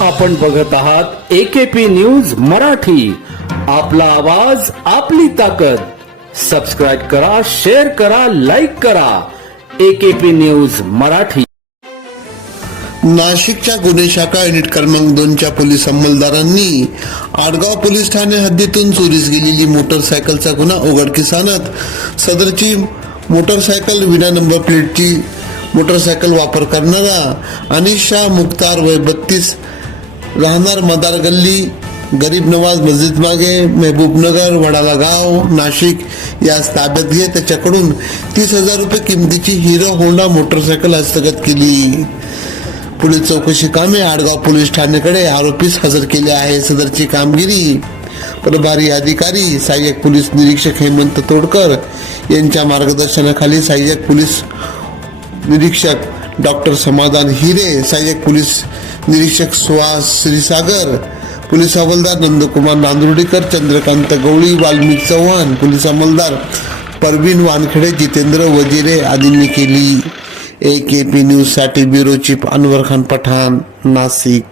आपण बघत आहात एकेपी न्यूज मराठी. आपला आवाज आपली ताकद. सबस्क्राईब करा शेअर करा लाईक करा. AKP news Marathi. नाशिकच्या गुन्हे शाखा युनिट क्रमांक दोनच्या पोलीस अंमलदारांनी आडगाव पोलीस ठाणे हद्दीतून चोरीस गेलेली मोटरसायकलचा गुन्हा उघडकीस आणत सदरची मोटरसायकल विना नंबर प्लेटची मोटरसायकल वापर करणारा अनिशा शाह मुख्तार वय बत्तीस राहणार मदार गल्ली गरीब नवाज मस्जिद मागे मेहबूबनगर वडाला गाव नाशिक यास ताब्यात घेत त्याच्याकडून तीस हजार रुपये किमतीची हिरो होंडा मोटरसायकल हस्तगत केली. पोलीस चौकशी कामे आडगाव पोलीस ठाण्याकडे आरोपीस हजर केले आहे सदरची कामगिरी. प्रभारी अधिकारी सहाय्यक पोलीस निरीक्षक हेमंत तोडकर यांच्या मार्गदर्शनाखाली सहाय्यक पोलीस निरीक्षक डॉक्टर समाधान हिरे सहाय्यक पोलीस निरीक्षक सुहास श्रीसागर पोलीस हवालदार नंदकुमार नांदुर्डीकर चंद्रकांत गवळी वाल्मिक चव्हाण पोलीस अंमलदार परवीन वानखेडे जितेंद्र वजिरे आदींनी केली. ए के पी न्यूजसाठी ब्युरो चीफ अनवर खान पठाण नाशिक.